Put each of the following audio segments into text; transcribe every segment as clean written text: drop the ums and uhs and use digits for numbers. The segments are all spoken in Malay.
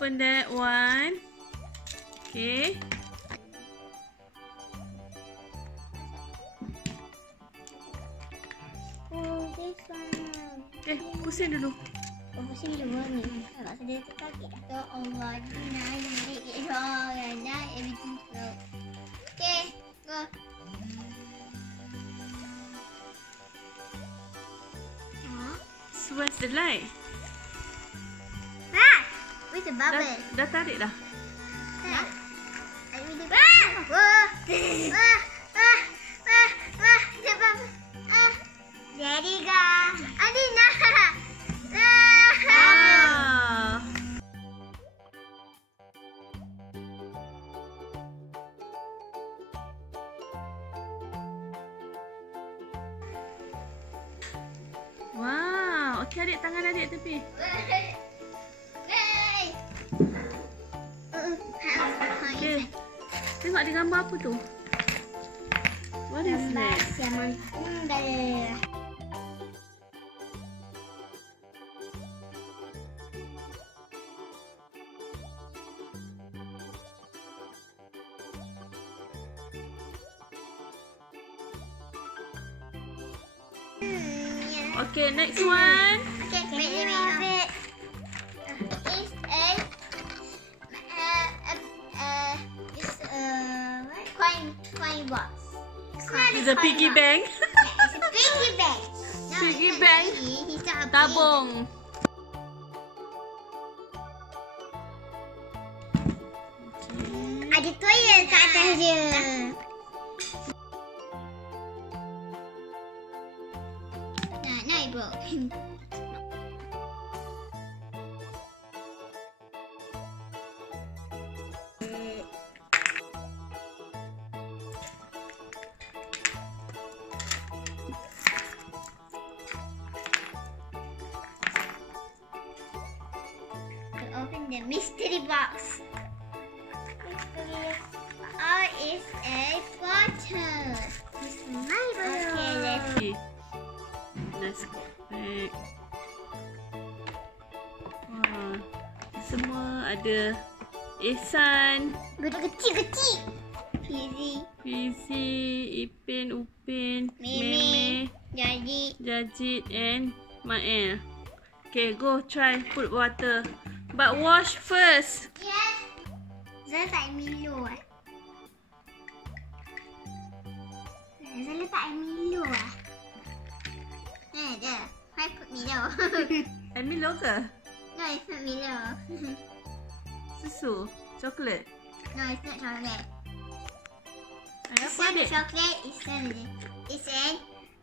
open that one. Okay. Oh, this one. Pusing dulu. Oh, pusing dulu ni. Kalau saya terkaget. Ya Allah, nah, everything slow. Okay, go. So where's the light? Ah, with the bubble. Dah tarik dah. Wah! Wah! The bubble. Jadi ga. Adina. Wow. Wow. Okey, adik, tangan adik tepi. Okey. Tengok dia gambar apa tu? What is that? Siaman unggal. Okay, next one. Okay, wait, let me have it. It's what? Coin box. It's a piggy bank. It's a piggy bank. No, Piggy it's not bank. piggy. He's not a pig. Tabung. Ada toilet kat atas dia. Nah, it broke. To open the mystery box. Oh, it's a bottle. It's my bottle. Okay, let's Okay. Let's go back. Wah, semua ada Ihsan, Guduk kecil-kecil. Fizi. Fizi, Ipin, Upin, Meme. Meme, Jadi. Jajit and Mael. Okay, go try put water. But wash first. Yes. Saya tak Milo eh. Saya letak Milo ah. Ada. I put Milo. Milo ke? No, it's not Milo. Susu? Coklat? No, it's not chocolate. Apa It's not adik? chocolate. It's an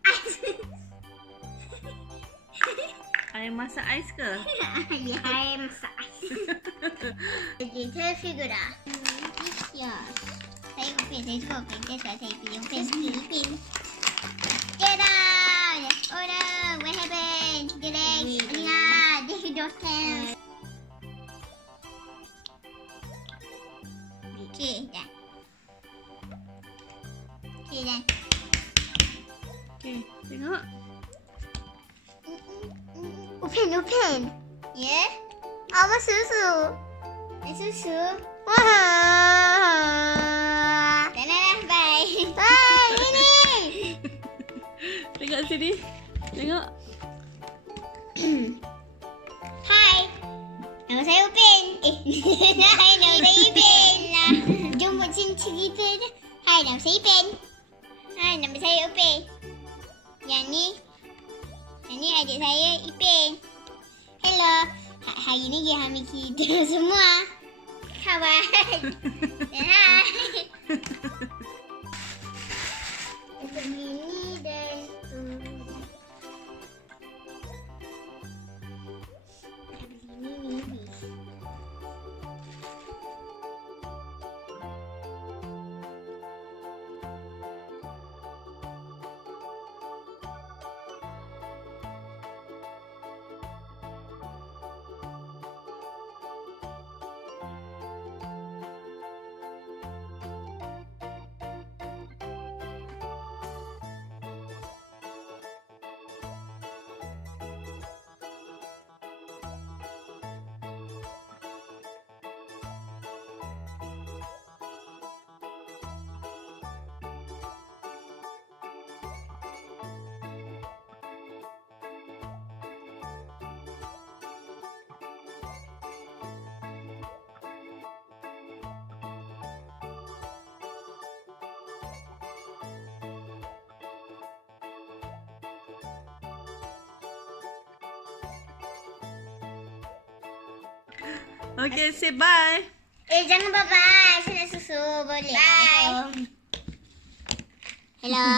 ice. Air masak ais ke? Ya, air masak ais. Little figura. It's yours. Saya Upin, saya suka Upin. That's why saya pilih Upin. Upin. Get out! Oh no, what happened? The legs. Ingat, dia dosen. Okay, dah. Okay, dah. Okay, tengok. Upin. Ya? Apa susu? Susu? Wah. Dah, bye. Bye, ini. Tengok sini. Tengok. Hai. Nama saya Upin. Hai, nama saya Ipin. Jom buat cerita dah. Hai, nama saya Ipin. Hai, nama saya Upin. Yang ni adik saya Ipin. Hello. Hari ni dia ambil kita semua. Kawan. Hai. Untuk ini dan tu. Ini. Okay, say bye. Jangan bye-bye. Saya nak susu. Boleh? Bye. Hello.